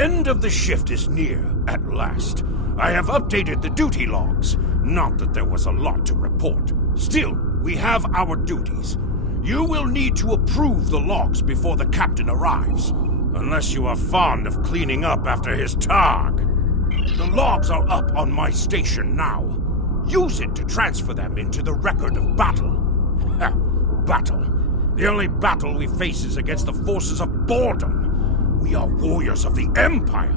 end of the shift is near, at last. I have updated the duty logs. Not that there was a lot to report. Still, we have our duties. You will need to approve the logs before the captain arrives. Unless you are fond of cleaning up after his targ. The logs are up on my station now. Use it to transfer them into the record of battle. Battle. The only battle we face is against the forces of boredom. We are warriors of the Empire.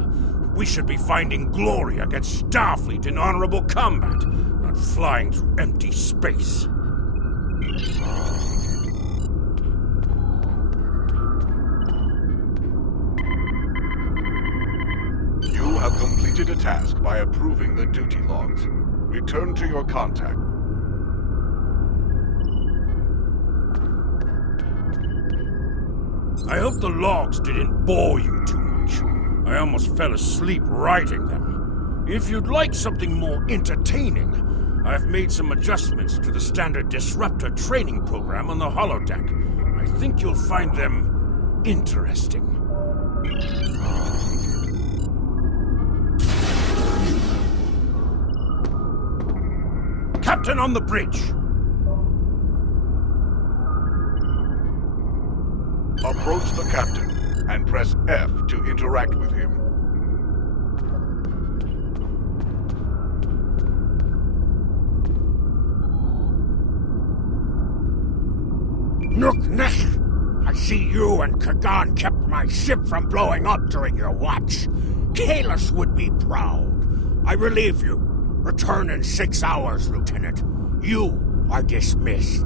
We should be finding glory against Starfleet in honorable combat, not flying through empty space. You have completed a task by approving the duty logs. Return to your contact. I hope the logs didn't bore you too much. I almost fell asleep writing them. If you'd like something more entertaining, I've made some adjustments to the standard disruptor training program on the holodeck. I think you'll find them interesting. Captain on the bridge! Approach the captain and press F to interact with him. Nook, I see you and Kagan kept my ship from blowing up during your watch. Kahless would be proud. I relieve you. Return in 6 hours, Lieutenant. You are dismissed.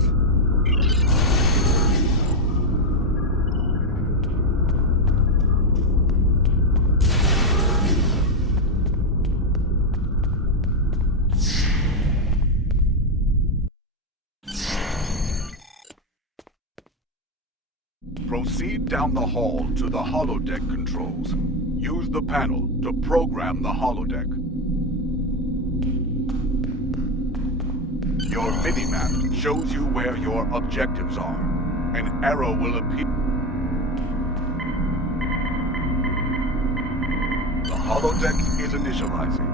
Proceed down the hall to the holodeck controls. Use the panel to program the holodeck. Your minimap shows you where your objectives are. An arrow will appear. The holodeck is initializing.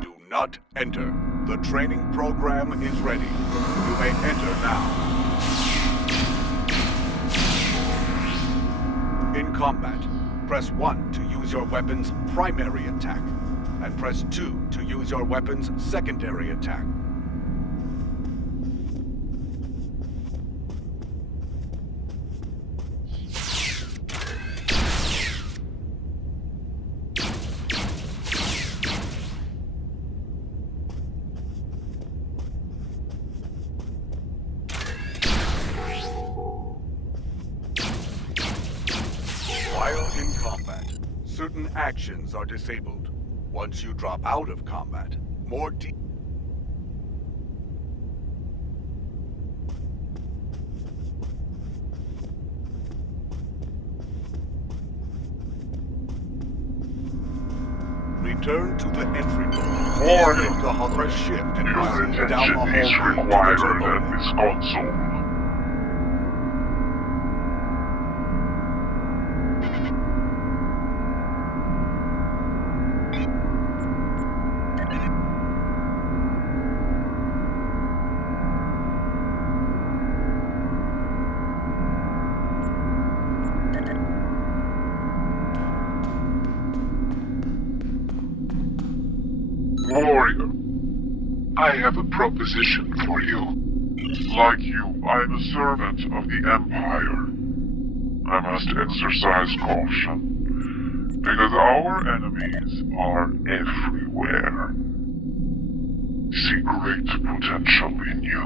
Do not enter. The training program is ready. You may enter now. In combat, press 1 to use your weapon's primary attack, and press 2 to use your weapon's secondary attack. While in combat, certain actions are disabled. Once you drop out of combat, more return to the entry door. Warning! The holodeck shift and Your proceed down the attention is hallway to the required turbo. at this console. Warrior, I have a proposition for you. Like you, I'm a servant of the Empire. I must exercise caution, because our enemies are everywhere. See great potential in you.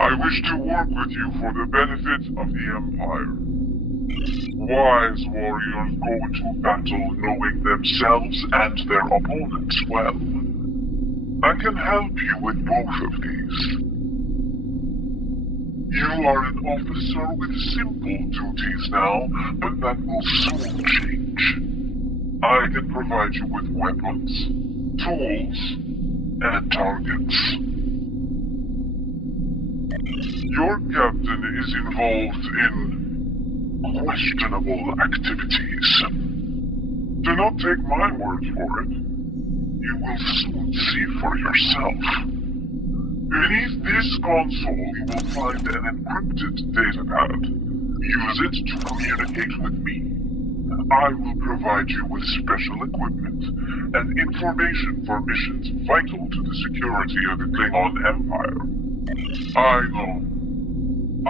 I wish to work with you for the benefit of the Empire. Wise warriors go into battle knowing themselves and their opponents well. I can help you with both of these. You are an officer with simple duties now, but that will soon change. I can provide you with weapons, tools, and targets. Your captain is involved in questionable activities. Do not take my word for it. You will soon see for yourself. Beneath this console, you will find an encrypted datapad. Use it to communicate with me. I will provide you with special equipment and information for missions vital to the security of the Klingon Empire. I know.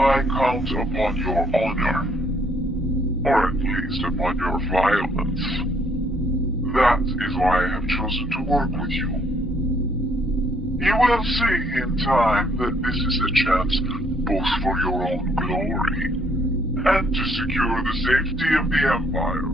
I count upon your honor. Or at least upon your violence. That is why I have chosen to work with you. You will see in time that this is a chance both for your own glory and to secure the safety of the Empire.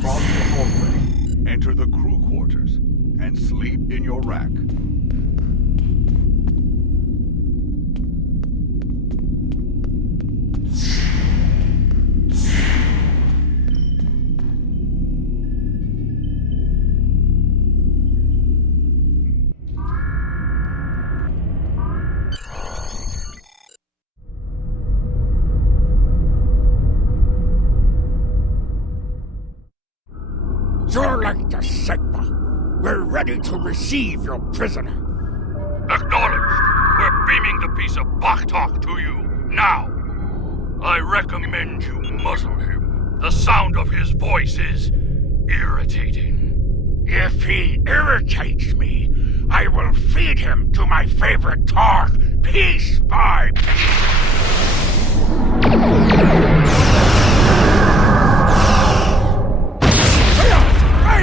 Cross the hallway, enter the crew quarters, and sleep in your rack. You're like the Sigma. We're ready to receive your prisoner. Acknowledged. We're beaming the piece of Baktok to you, now. I recommend you muzzle him. The sound of his voice is irritating. If he irritates me, I will feed him to my favorite targ, piece by piece.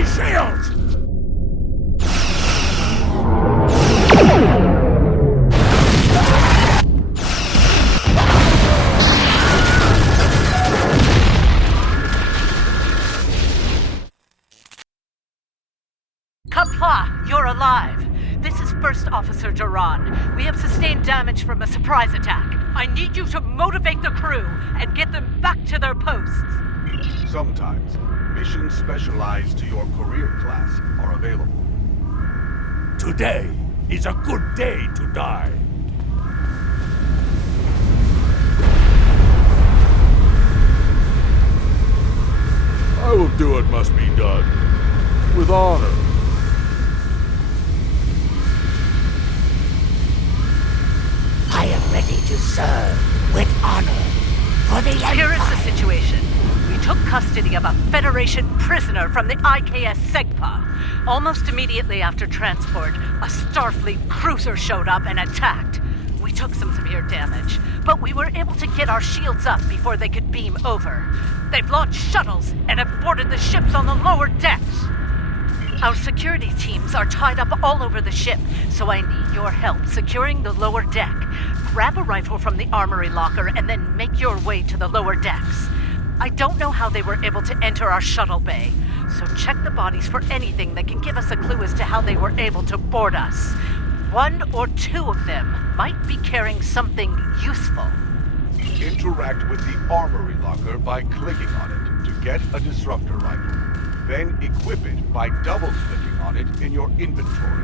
Shields! Kapla, you're alive. This is First Officer Duran. We have sustained damage from a surprise attack. I need you to motivate the crew and get them back to their posts. Sometimes, missions specialized to your career class are available. Today is a good day to die. I will do what must be done. With honor. I am ready to serve with honor for the Empire. Here is the situation. We took custody of a Federation prisoner from the IKS Segpa. Almost immediately after transport, a Starfleet cruiser showed up and attacked. We took some severe damage, but we were able to get our shields up before they could beam over. They've launched shuttles and have boarded the ships on the lower decks. Our security teams are tied up all over the ship, so I need your help securing the lower deck. Grab a rifle from the armory locker and then make your way to the lower decks. I don't know how they were able to enter our shuttle bay, so check the bodies for anything that can give us a clue as to how they were able to board us. One or two of them might be carrying something useful. Interact with the armory locker by clicking on it to get a disruptor rifle. Then equip it by double-clicking on it in your inventory.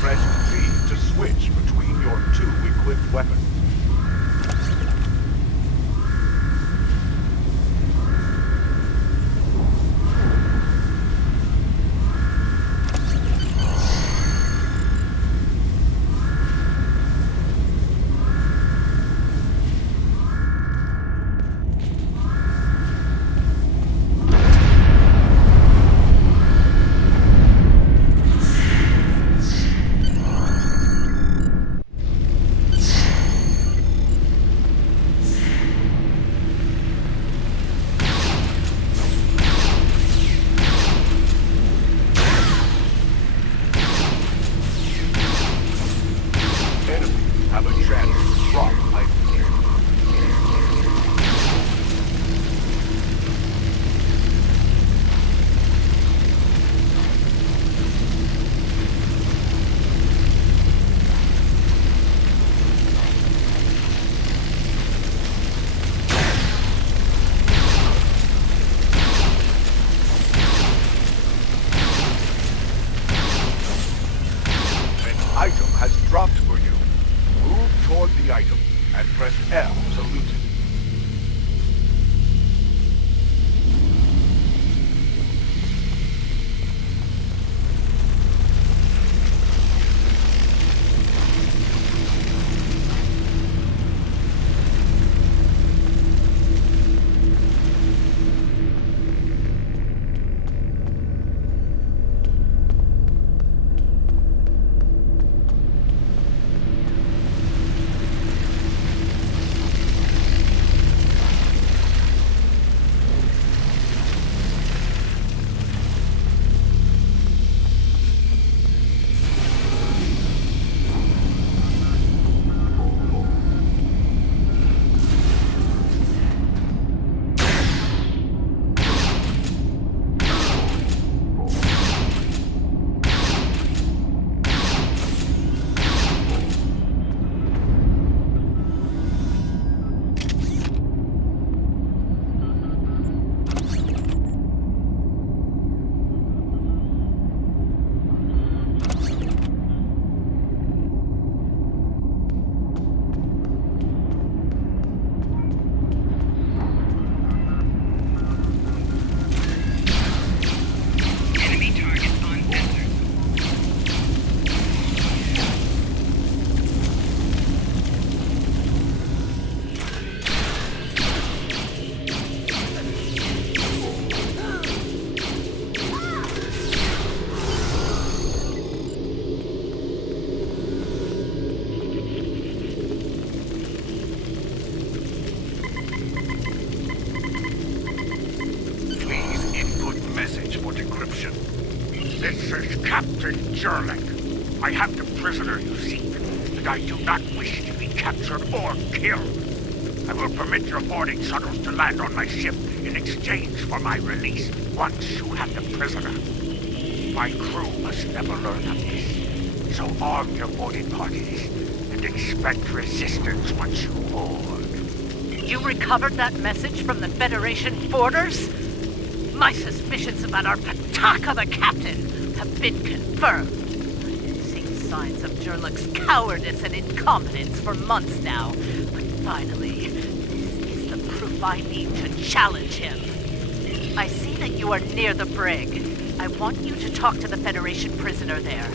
Press V to switch between your two equipped weapons. Have a chance to drop hyperspace. item has dropped for you. Move toward the item and press L to loot it. This is Captain Jurlik. I have the prisoner you seek, and I do not wish to be captured or killed. I will permit your boarding shuttles to land on my ship in exchange for my release once you have the prisoner. My crew must never learn of this, so arm your boarding parties and expect resistance once you board. You recovered that message from the Federation forters? My suspicions about our attack on the captain have been confirmed. I've been seeing signs of Jurlik's cowardice and incompetence for months now, but finally, this is the proof I need to challenge him. I see that you are near the brig. I want you to talk to the Federation prisoner there.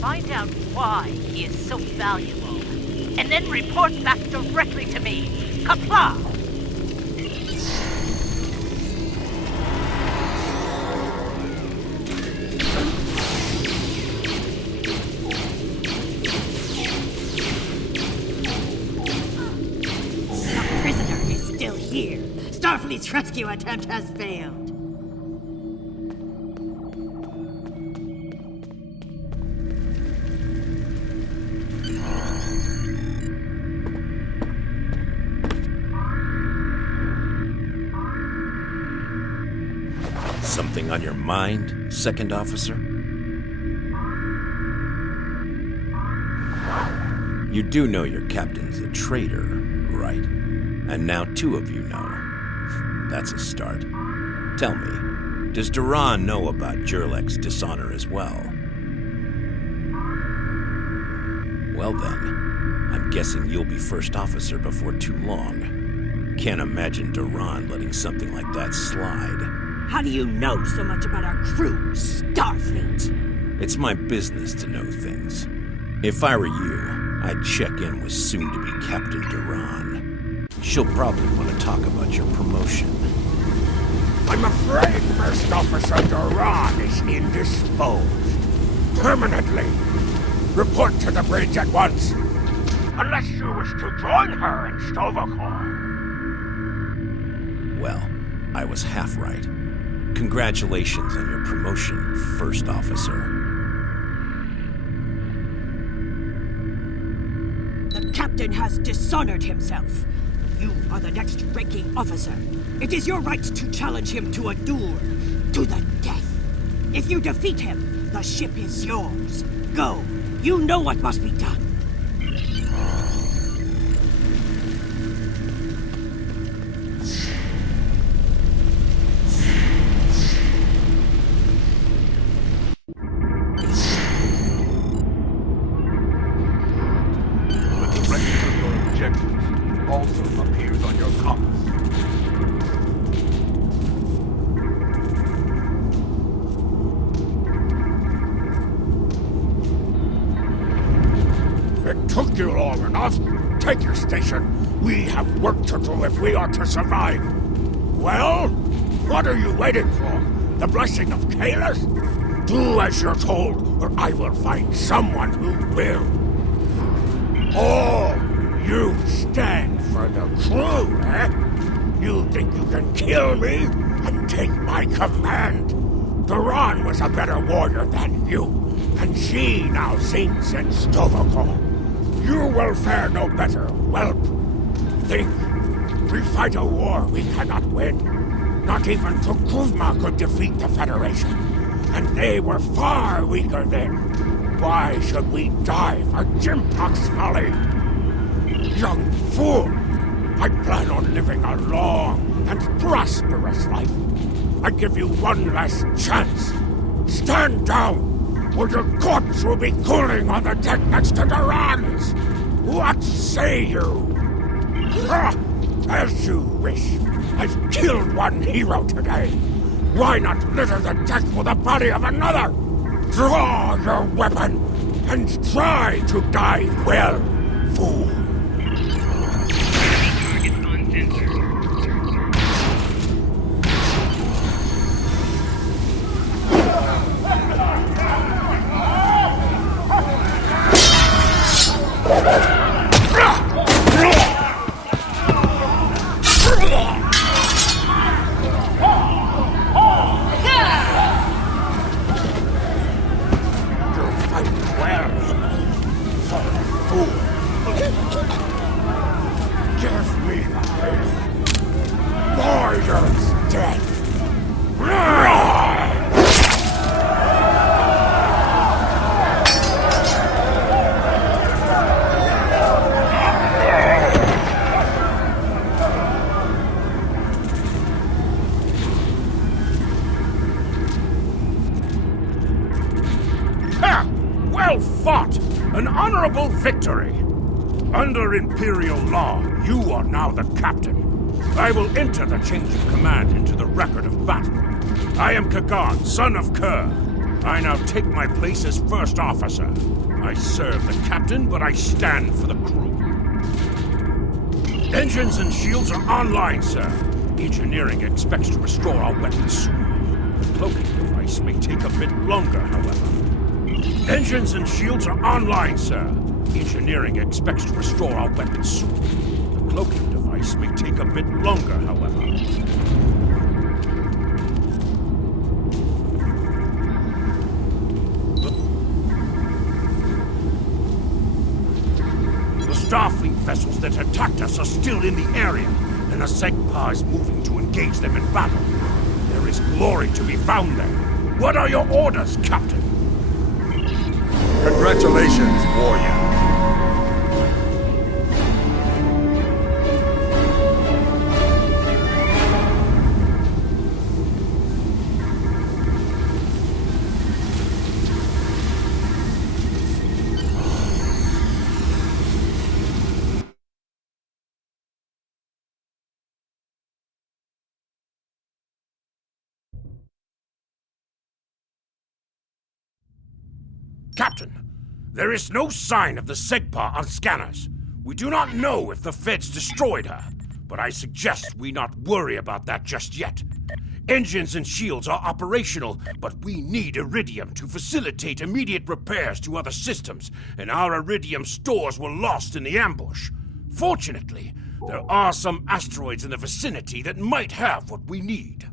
Find out why he is so valuable, and then report back directly to me. Kapla! Starfleet's rescue attempt has failed. Something on your mind, Second Officer? You do know your captain's a traitor, right? And now two of you know. That's a start. Tell me, does Duran know about Jurlik's dishonor as well? Well then, I'm guessing you'll be first officer before too long. Can't imagine Duran letting something like that slide. How do you know so much about our crew, Starfleet? It's my business to know things. If I were you, I'd check in with soon-to-be Captain Duran. She'll probably want to talk about your promotion. I'm afraid First Officer Duran is indisposed. Permanently. Report to the bridge at once. Unless you wish to join her in Stovacor. Well, I was half right. Congratulations on your promotion, First Officer. The captain has dishonored himself. You are the next ranking officer. It is your right to challenge him to a duel, to the death. If you defeat him, the ship is yours. Go. You know what must be done. objectives also appears on your compass. It took you long enough. Take your station. We have work to do if we are to survive. Well, what are you waiting for? The blessing of Kalis? Do as you're told, or I will find someone who will. Oh, you stand for the crew, eh? You think you can kill me and take my command? Duran was a better warrior than you, and she now sings in Stovokor. You will fare no better, whelp. Think, we fight a war we cannot win. Not even Tukuzma could defeat the Federation, and they were far weaker then. Why should we die for Jimpok's folly? Young fool! I plan on living a long and prosperous life. I give you one last chance. Stand down, or your corpse will be cooling on the deck next to Duran's. What say you? As you wish. I've killed one hero today. Why not litter the deck with the body of another? Draw your weapon and try to die well, fool. Target uncensored. Victory! Under Imperial law, you are now the captain. I will enter the change of command into the record of battle. I am Kagan, son of Kerr. I now take my place as first officer. I serve the captain, but I stand for the crew. Engines and shields are online, sir. Engineering expects to restore our weapons soon. The cloaking device may take a bit longer, however. Engines and shields are online, sir. Engineering expects to restore our weapons soon. The cloaking device may take a bit longer, however. The Starfleet vessels that attacked us are still in the area, and the Segpa is moving to engage them in battle. There is glory to be found there. What are your orders, Captain? Congratulations, warrior. Captain, there is no sign of the Segpa on scanners. We do not know if the Feds destroyed her, but I suggest we not worry about that just yet. Engines and shields are operational, but we need iridium to facilitate immediate repairs to other systems, and our iridium stores were lost in the ambush. Fortunately, there are some asteroids in the vicinity that might have what we need.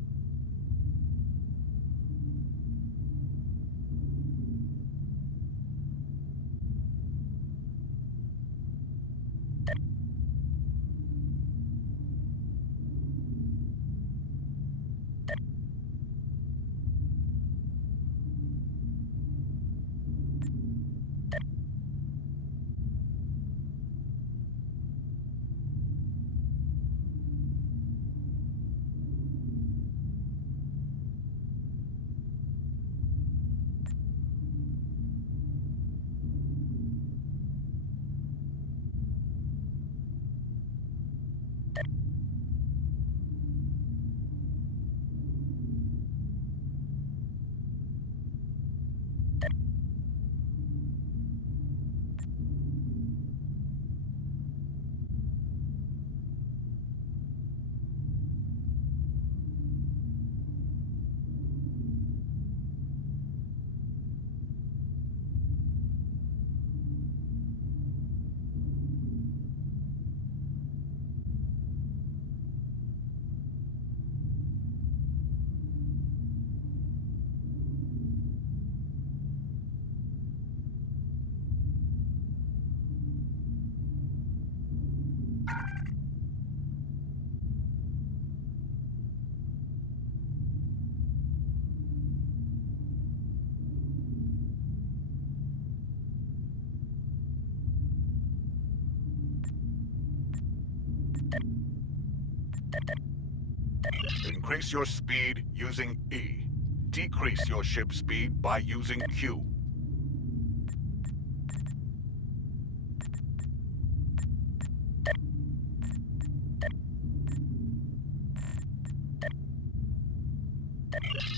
Increase your speed using E. Decrease your ship speed by using Q.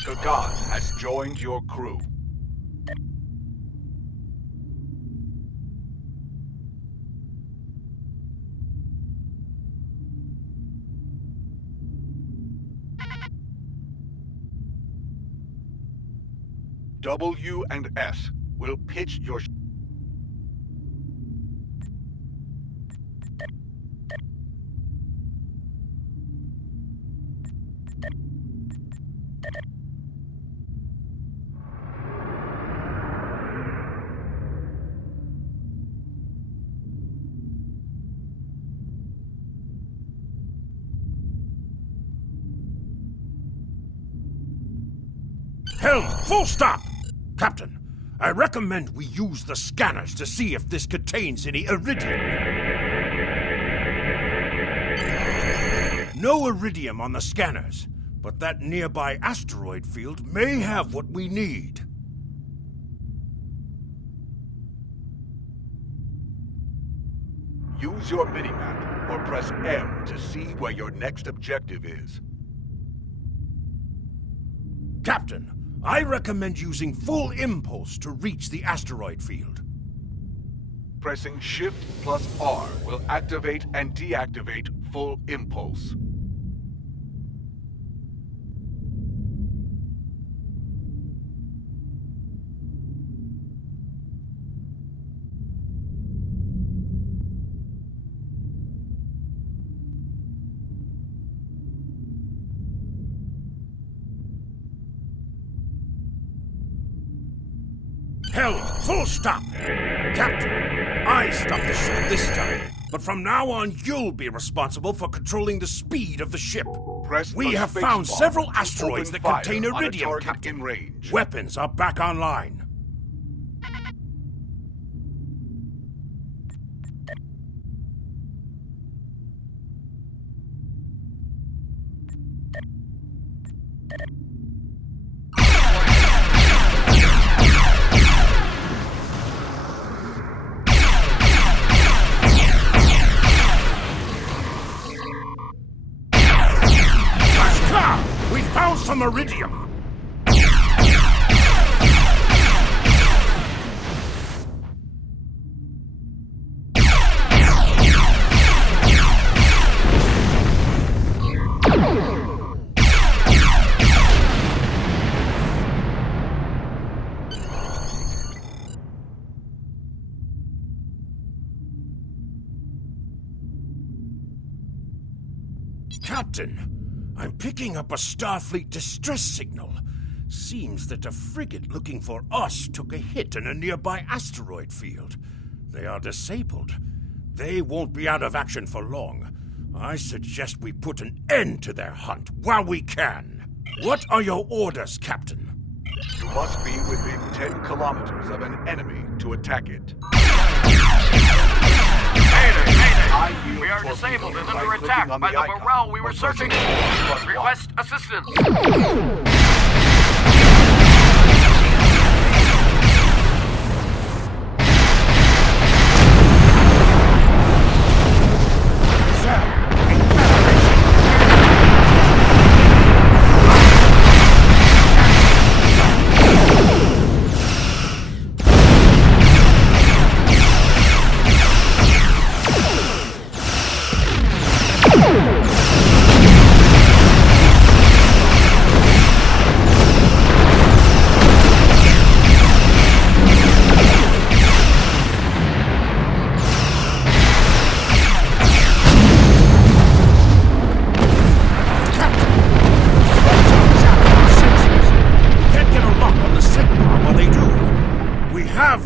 The god has joined your crew. W and S will pitch your Helm, full stop! Captain, I recommend we use the scanners to see if this contains any iridium. No iridium on the scanners, but that nearby asteroid field may have what we need. Use your minimap or press M to see where your next objective is. Captain, I recommend using full impulse to reach the asteroid field. Pressing Shift plus R will activate and deactivate full impulse. Helm, full stop! Captain, I stopped the ship this time, but from now on you'll be responsible for controlling the speed of the ship. Press We the have space found bar several to asteroids open that contain fire on a iridium, target Captain. in range. Weapons are back online. We found some iridium! Captain, I'm picking up a Starfleet distress signal. Seems that a frigate looking for us took a hit in a nearby asteroid field. They are disabled. They won't be out of action for long. I suggest we put an end to their hunt while we can. What are your orders, Captain? You must be within 10 kilometers of an enemy to attack it. Mayday! I yield We are torpedo disabled and by under clicking attack on by the the icon morale we or were pressing searching for. +1. Request assistance.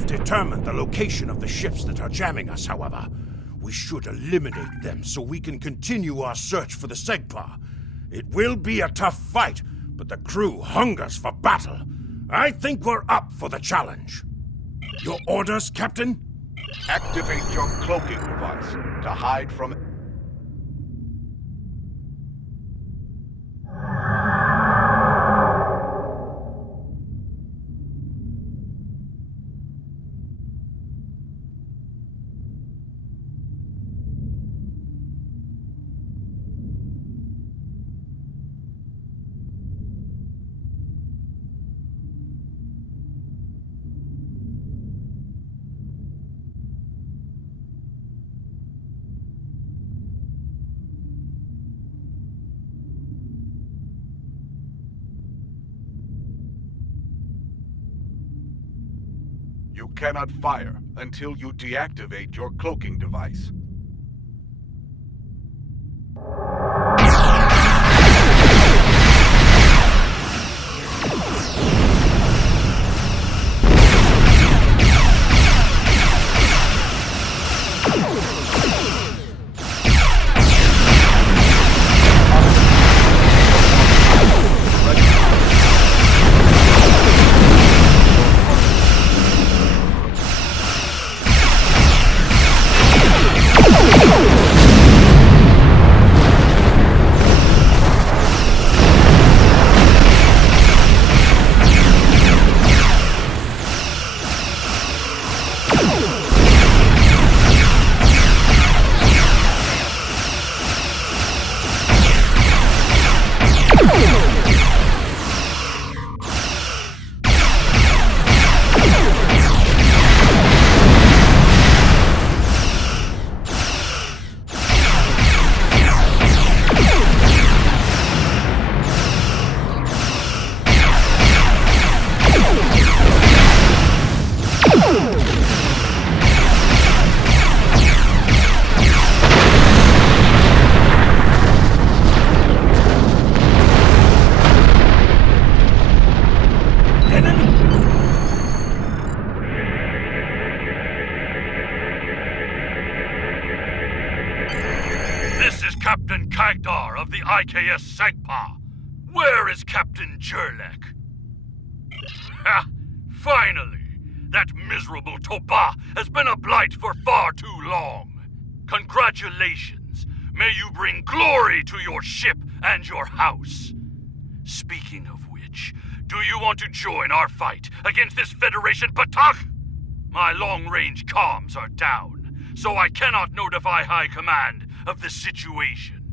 Determined the location of the ships that are jamming us, however. We should eliminate them so we can continue our search for the Segpa. It will be a tough fight, but the crew hungers for battle. I think we're up for the challenge. Your orders, Captain? Activate your cloaking device to hide from... cannot fire until you deactivate your cloaking device. This is Captain Kagdar of the IKS Segpa. Where is Captain Jurlek? Ha! Finally! That miserable Toba has been a blight for far too long. Congratulations! May you bring glory to your ship and your house. Speaking of which, do you want to join our fight against this Federation Batak? My long-range comms are down, so I cannot notify High Command of the situation.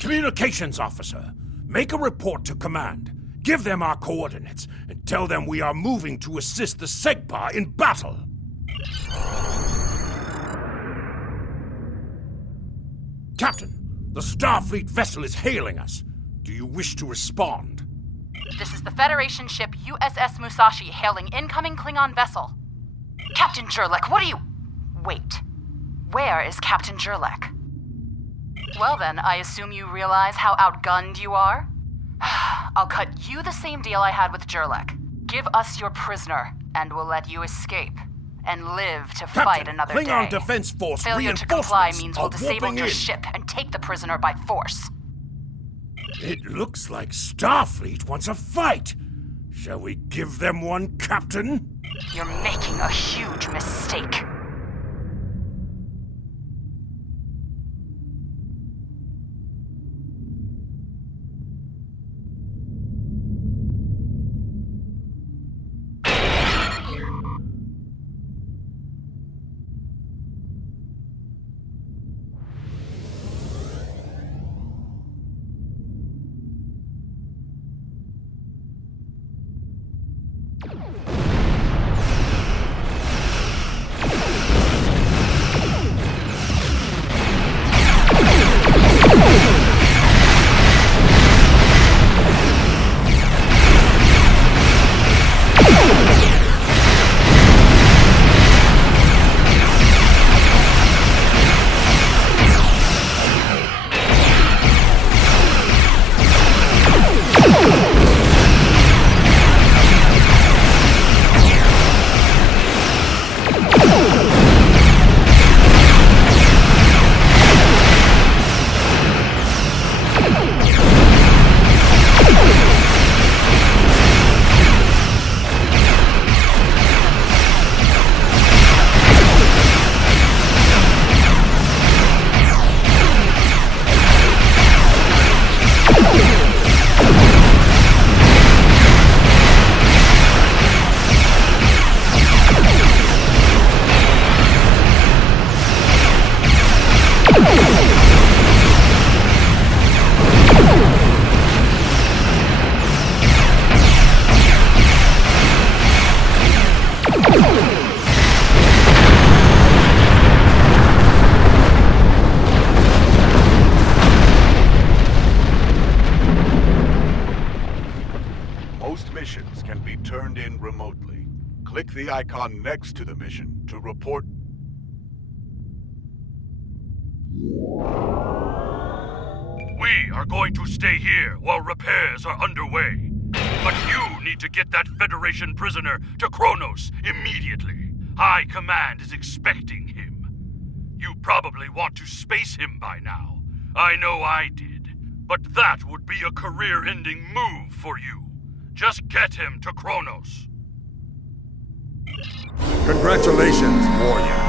Communications officer, make a report to command. Give them our coordinates and tell them we are moving to assist the Segpa in battle. Captain, the Starfleet vessel is hailing us. Do you wish to respond? This is the Federation ship USS Musashi hailing incoming Klingon vessel. Captain Jurlek, what are you... Wait. Where is Captain Jurlek? Well then, I assume you realize how outgunned you are? I'll cut you the same deal I had with Jurlek. Give us your prisoner, and we'll let you escape. And live to fight another Klingon day. Defense Force Failure to comply reinforcements means are we'll disable warping your in. ship and take the prisoner by force. It looks like Starfleet wants a fight. Shall we give them one, Captain? You're making a huge mistake. the icon next to the mission to report. We are going to stay here while repairs are underway. But you need to get that Federation prisoner to Kronos immediately. High Command is expecting him. You probably want to space him by now. I know I did. But that would be a career-ending move for you. Just get him to Kronos. Congratulations, warrior.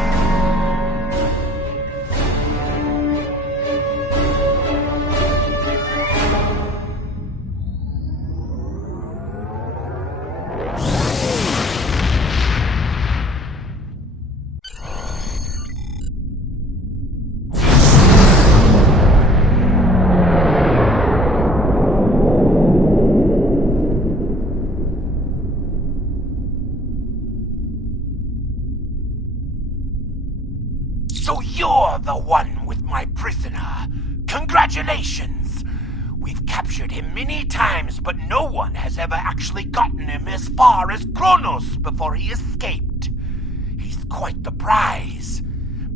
So you're the one with my prisoner. Congratulations! We've captured him many times, but no one has ever actually gotten him as far as Kronos before he escaped. He's quite the prize.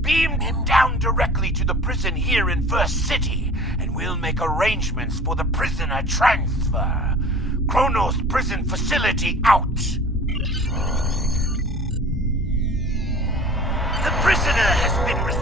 Beam him down directly to the prison here in First City, and we'll make arrangements for the prisoner transfer. Kronos prison facility out. The prisoner has been received.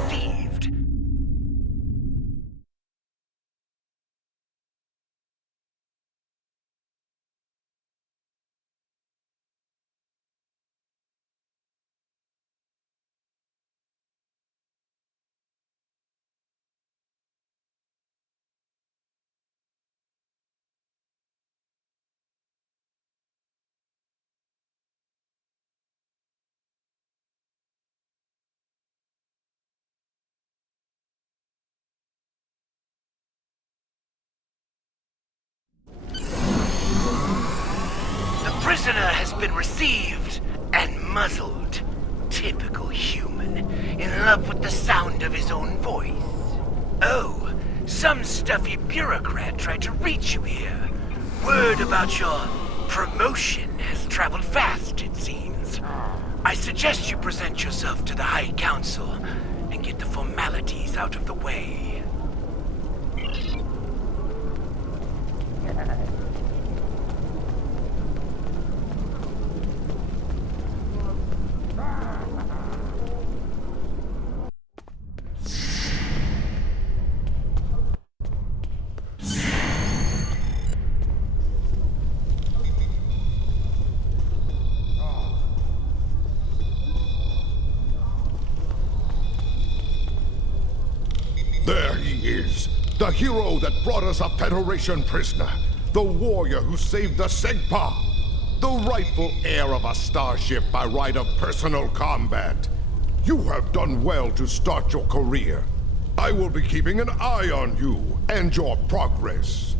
The prisoner has been received and muzzled. Typical human, in love with the sound of his own voice. Oh, some stuffy bureaucrat tried to reach you here. Word about your promotion has traveled fast, it seems. I suggest you present yourself to the High Council and get the formalities out of the way. There he is, the hero that brought us a Federation prisoner, the warrior who saved the Segpa, the rightful heir of a starship by right of personal combat. You have done well to start your career. I will be keeping an eye on you and your progress.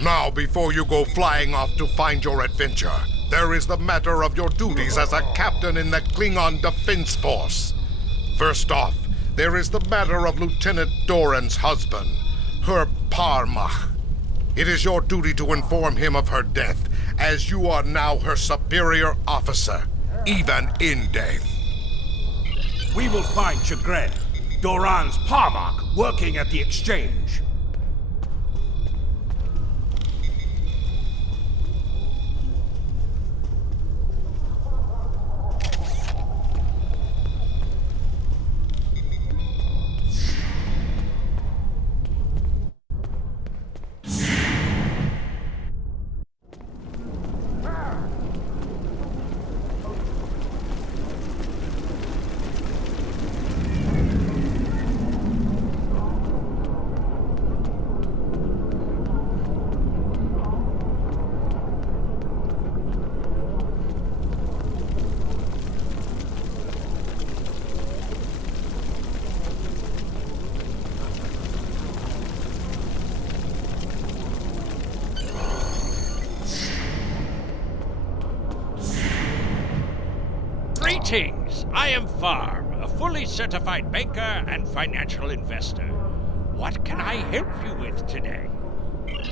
Now, before you go flying off to find your adventure, there is the matter of your duties as a captain in the Klingon Defense Force. First off, there is the matter of Lieutenant Doran's husband, her Parmach. It is your duty to inform him of her death, as you are now her superior officer, even in death. We will find Chagrin, Doran's Parmach, working at the exchange. Greetings! I am Farm, a fully certified banker and financial investor. What can I help you with today?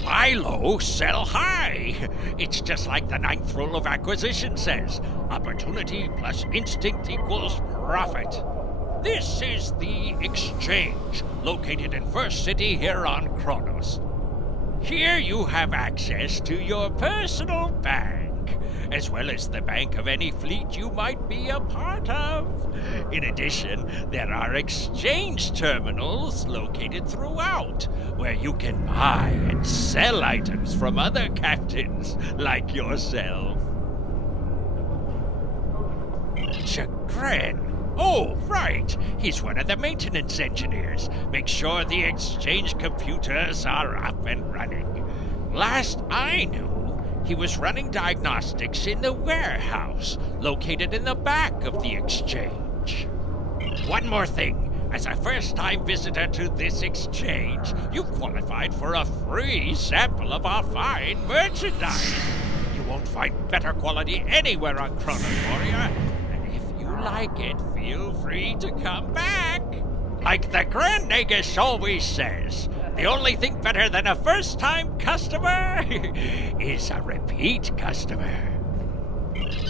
Buy low, sell high. It's just like the ninth rule of acquisition says. Opportunity plus instinct equals profit. This is the Exchange, located in First City here on Kronos. Here you have access to your personal bank, as well as the bank of any fleet you might be a part of. In addition, there are exchange terminals located throughout, where you can buy and sell items from other captains like yourself. Chagrin. Oh, right. He's one of the maintenance engineers. Make sure the exchange computers are up and running. Last I knew, he was running diagnostics in the warehouse, located in the back of the exchange. One more thing. As a first-time visitor to this exchange, you've qualified for a free sample of our fine merchandise. You won't find better quality anywhere on Kronos, Warrior. Like it, feel free to come back. Like the Grand Nagus always says, the only thing better than a first-time customer is a repeat customer.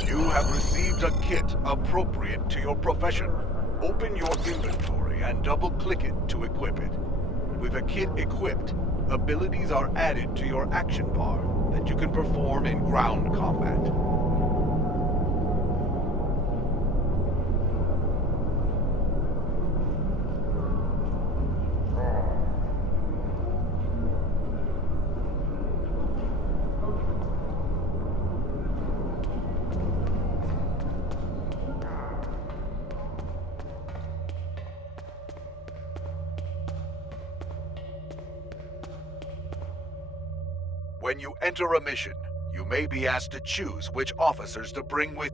You have received a kit appropriate to your profession. Open your inventory and double-click it to equip it. With a kit equipped, abilities are added to your action bar that you can perform in ground combat. When you enter a mission, you may be asked to choose which officers to bring with.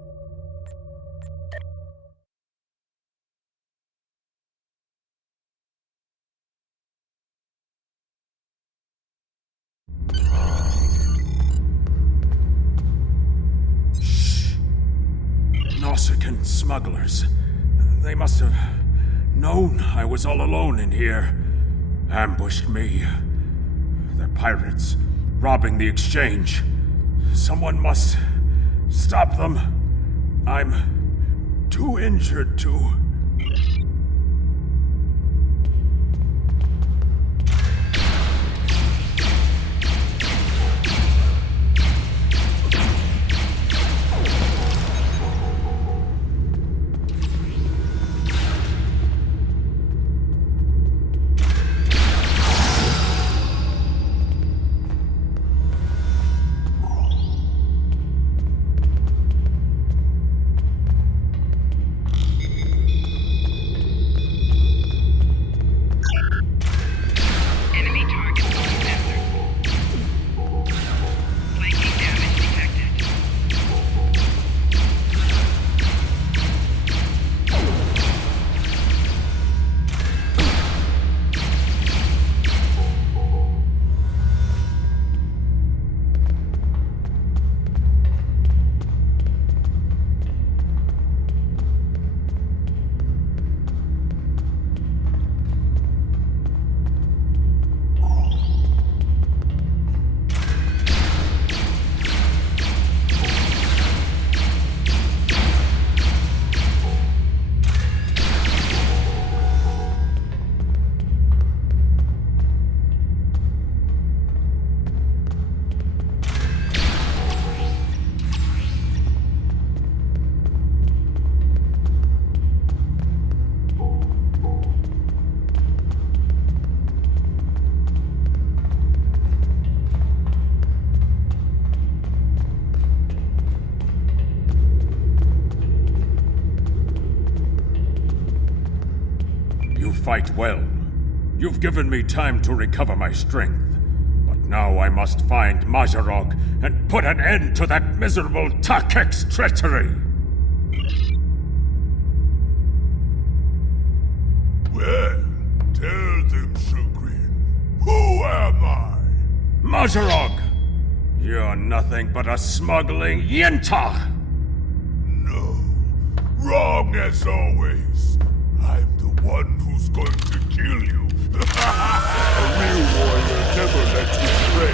Nausicaan smugglers. They must have known I was all alone in here. Ambushed me. They're pirates. Robbing the exchange. Someone must stop them. I'm too injured to. Fight well. You've given me time to recover my strength. But now I must find Majorog and put an end to that miserable Takek's treachery! Well, tell them, Chagrin. Who am I? Majorog! You're nothing but a smuggling Yintah! No. Wrong as always. I'm the one who's going to kill you. A real warrior never lets you stray.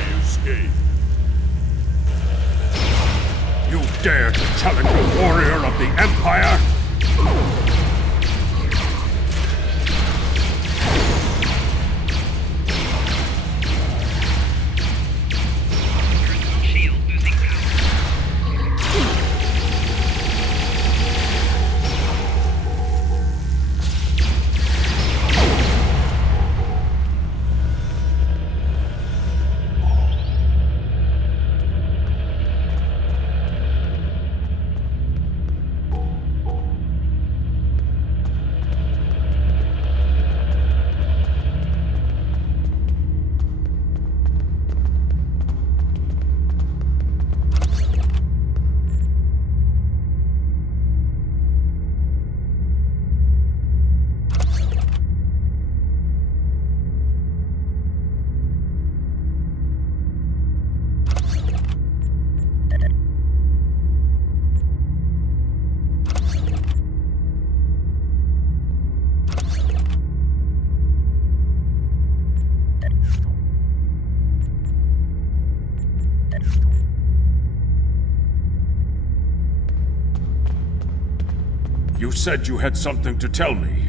You said you had something to tell me.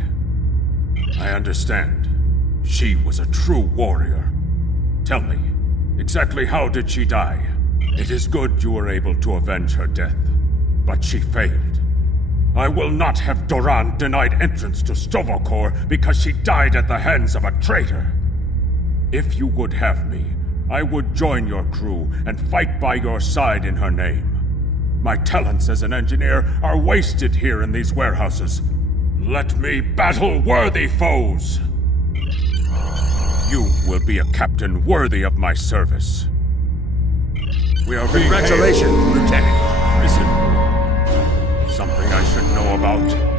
I understand. She was a true warrior. Tell me, exactly how did she die? It is good you were able to avenge her death, but she failed. I will not have Doran denied entrance to Stovokor because she died at the hands of a traitor. If you would have me, I would join your crew and fight by your side in her name. My talents as an engineer are wasted here in these warehouses. Let me battle worthy foes! You will be a captain worthy of my service. We are being Congratulations, Lieutenant. Listen. Something I should know about?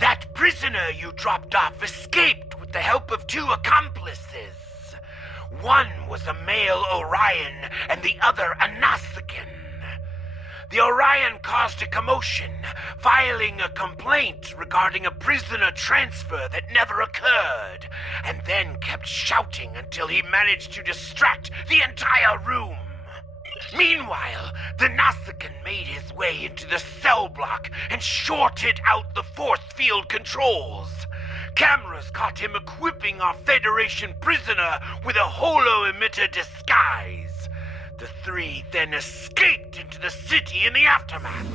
That prisoner you dropped off escaped with the help of 2 accomplices. One was a male Orion, and the other a Nausicaan. The Orion caused a commotion, filing a complaint regarding a prisoner transfer that never occurred, and then kept shouting until he managed to distract the entire room. Meanwhile, the Nausicaan made his way into the cell block and shorted out the force field controls. Cameras caught him equipping our Federation prisoner with a holo-emitter disguise. The 3 then escaped into the city in the aftermath.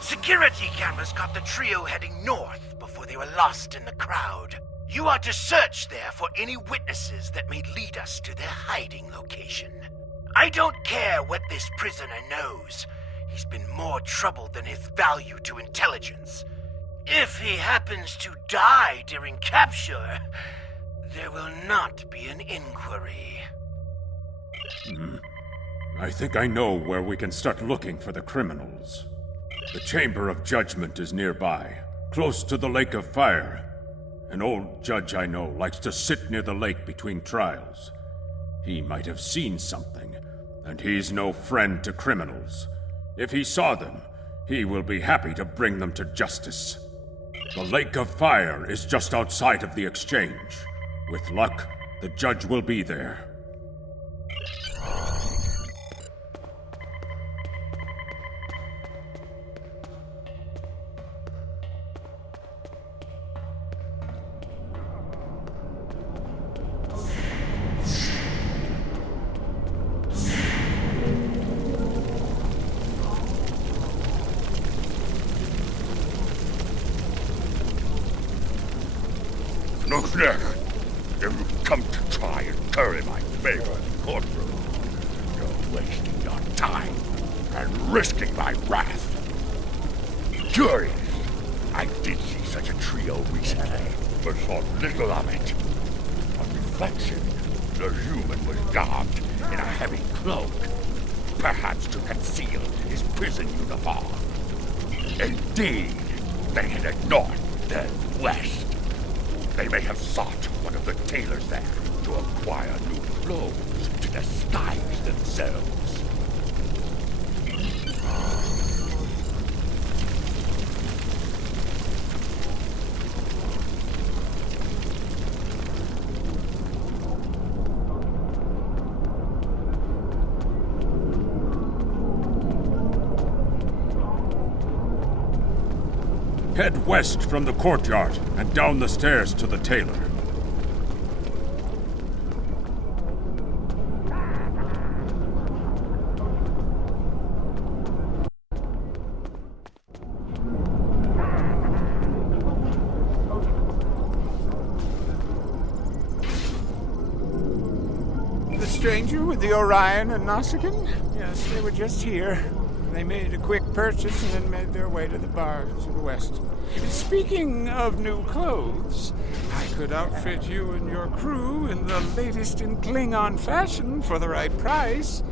Security cameras caught the trio heading north before they were lost in the crowd. You are to search there for any witnesses that may lead us to their hiding location. I don't care what this prisoner knows. He's been more trouble than his value to intelligence. If he happens to die during capture, there will not be an inquiry. I think I know where we can start looking for the criminals. The Chamber of Judgment is nearby, close to the Lake of Fire. An old judge I know likes to sit near the lake between trials. He might have seen something, and he's no friend to criminals. If he saw them, he will be happy to bring them to justice. The Lake of Fire is just outside of the exchange. With luck, the judge will be there. You've come to try and curry my favor in the courtroom. You're wasting your time and risking my wrath. Curious. I did see such a trio recently, but saw little of it. On reflection, the human was garbed in a heavy cloak, perhaps to conceal his prison uniform. Indeed, they headed north, then west. They may have sought one of the tailors there to acquire new clothes to disguise themselves. Head west from the courtyard and down the stairs to the tailor. stranger with the Orion and Nausicaan? Yes, they were just here. They made a quick purchase and then made their way to the bar to the west. Speaking of new clothes, I could outfit you and your crew in the latest in Klingon fashion for the right price.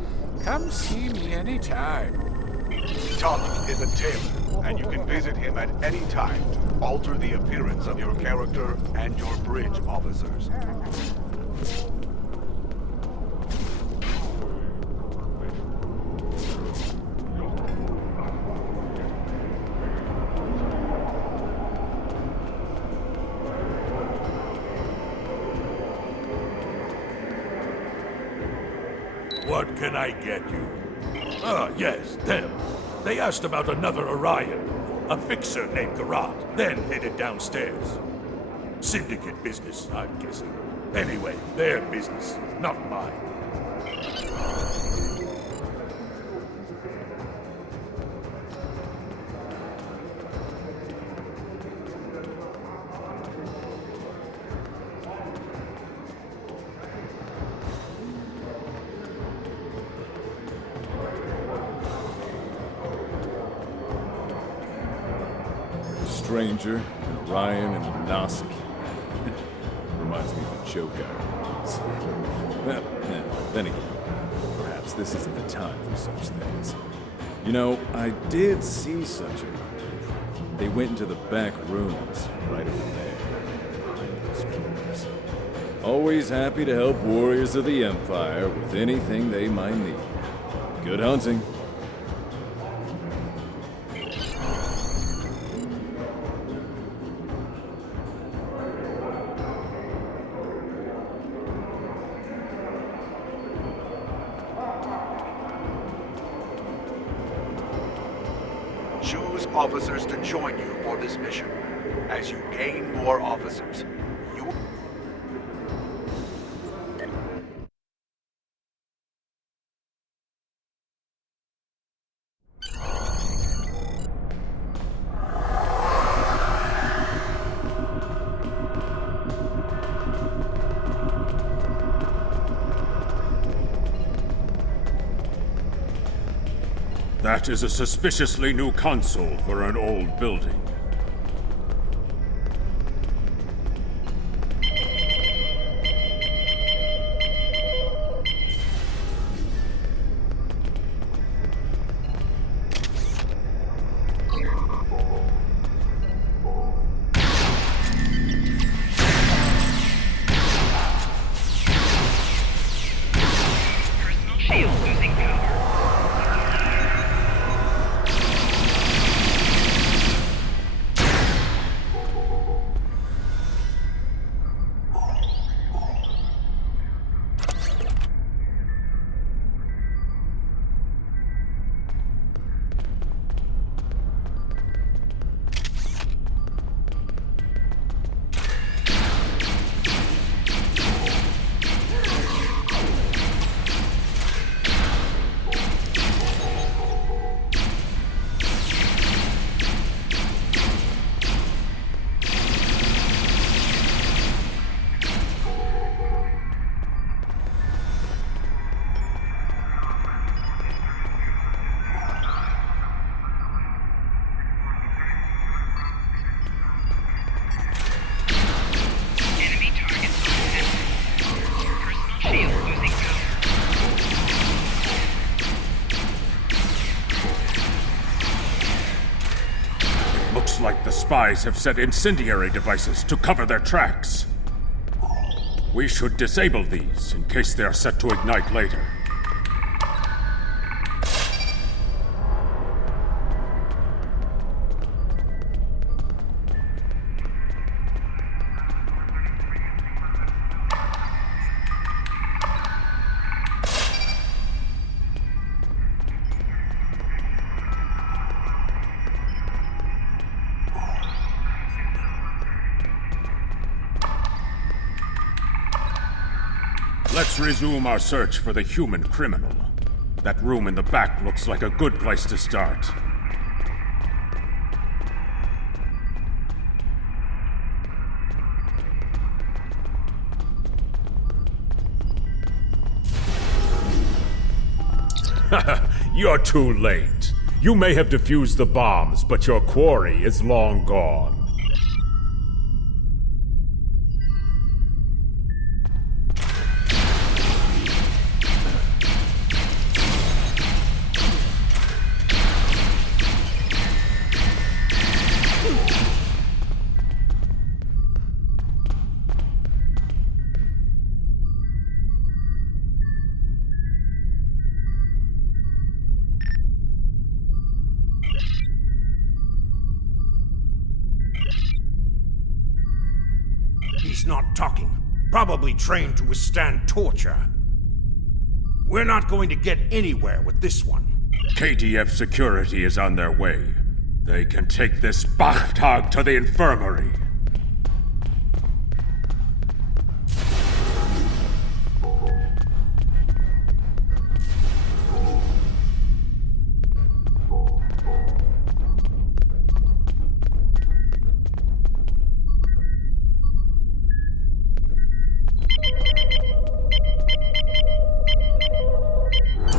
Come see me anytime. Talik is a tailor, and you can visit him at any time to alter the appearance of your character and your bridge officers. What can I get you? Ah, yes, them. They asked about another Orion. A fixer named Garrot, then headed downstairs. Syndicate business, I'm guessing. Anyway, their business, not mine. Stranger, an Orion, and a Nausicaan. Reminds me of a joke I use. Well, then again, perhaps this isn't the time for such things. You know, I did see such a group. They went into the back rooms, right over there, behind those doors. Always happy to help warriors of the Empire with anything they might need. Good hunting. Choose officers to join you for this mission. As you gain more officers, you... That is a suspiciously new console for an old building. Personal shield losing power. Looks like the spies have set incendiary devices to cover their tracks. We should disable these in case they are set to ignite later. Let's resume our search for the human criminal. That room in the back looks like a good place to start. You're too late. You may have defused the bombs, but your quarry is long gone. He's not talking. Probably trained to withstand torture. We're not going to get anywhere with this one. KDF security is on their way. They can take this Bachtag to the infirmary.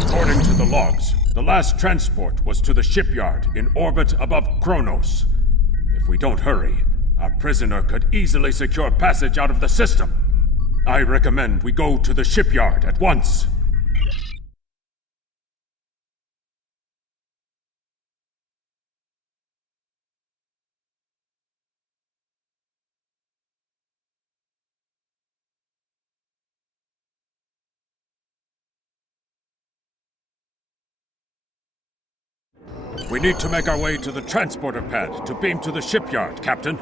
According to the logs, the last transport was to the shipyard in orbit above Kronos. If we don't hurry, our prisoner could easily secure passage out of the system. I recommend we go to the shipyard at once. We need to make our way to the transporter pad to beam to the shipyard, Captain.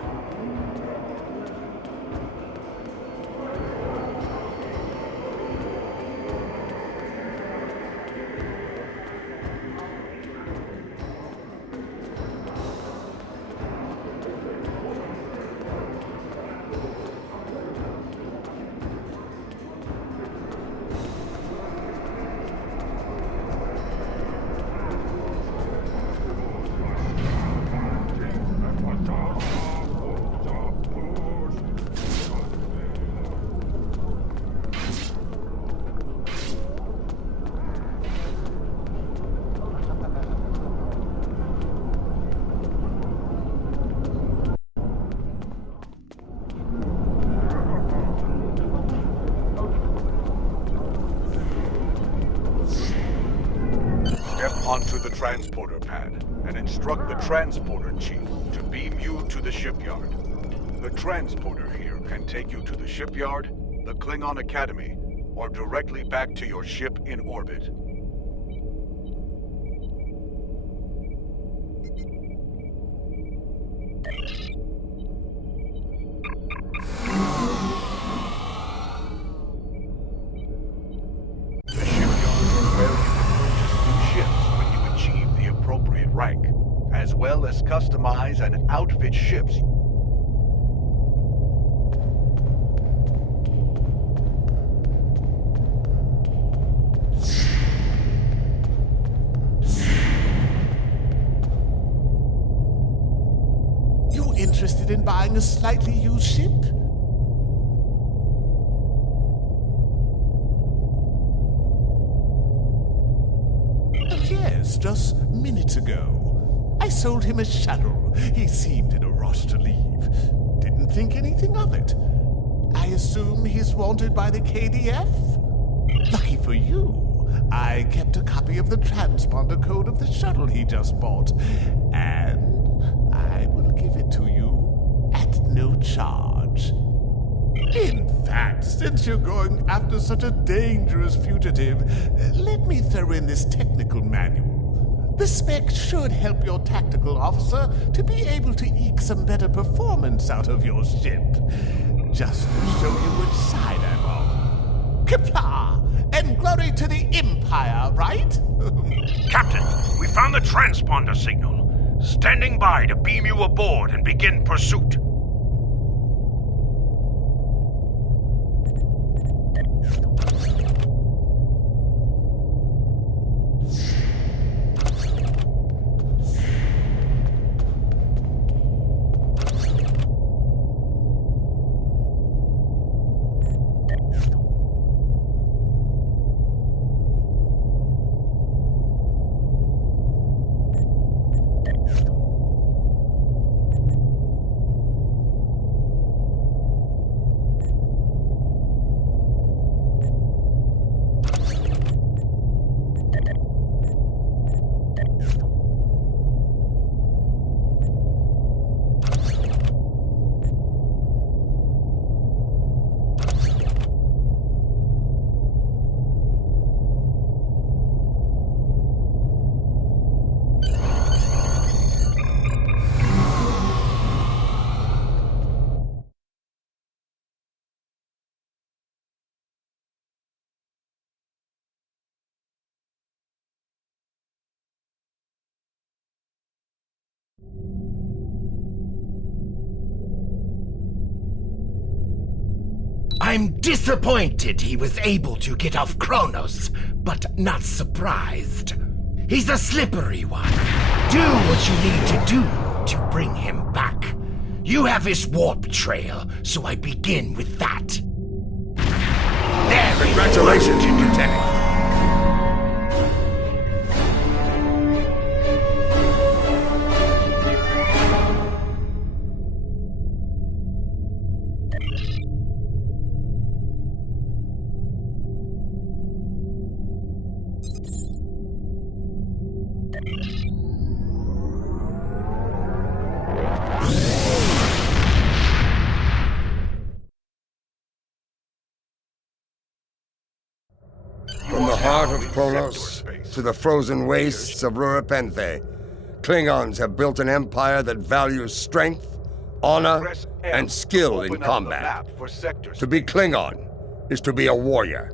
Onto the transporter pad and instruct the transporter chief to beam you to the shipyard. The transporter here can take you to the shipyard, the Klingon Academy, or directly back to your ship in orbit. As well as customize and outfit ships. You interested in buying a slightly used ship? Yes, just minutes ago. I sold him a shuttle. He seemed in a rush to leave. Didn't think anything of it. I assume he's wanted by the KDF? Lucky for you, I kept a copy of the transponder code of the shuttle he just bought. And I will give it to you at no charge. In fact, since you're going after such a dangerous fugitive, let me throw in this technical manual. The spec should help your tactical officer to be able to eke some better performance out of your ship. Just to show you which side I'm on. Qapla'! And glory to the Empire, right? Captain, we found the transponder signal. Standing by to beam you aboard and begin pursuit. I'm disappointed he was able to get off Kronos, but not surprised. He's a slippery one. Do what you need to do to bring him back. You have his warp trail, so I begin with that. Congratulations, Lieutenant. From the heart of Kronos to the frozen wastes of Rurapenthe, Klingons have built an empire that values strength, honor, and skill in combat. To be Klingon is to be a warrior.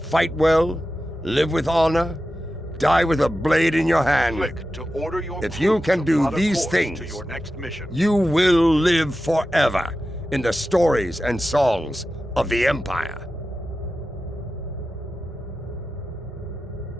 Fight well, live with honor, die with a blade in your hand. If you can do these things, you will live forever in the stories and songs of the Empire.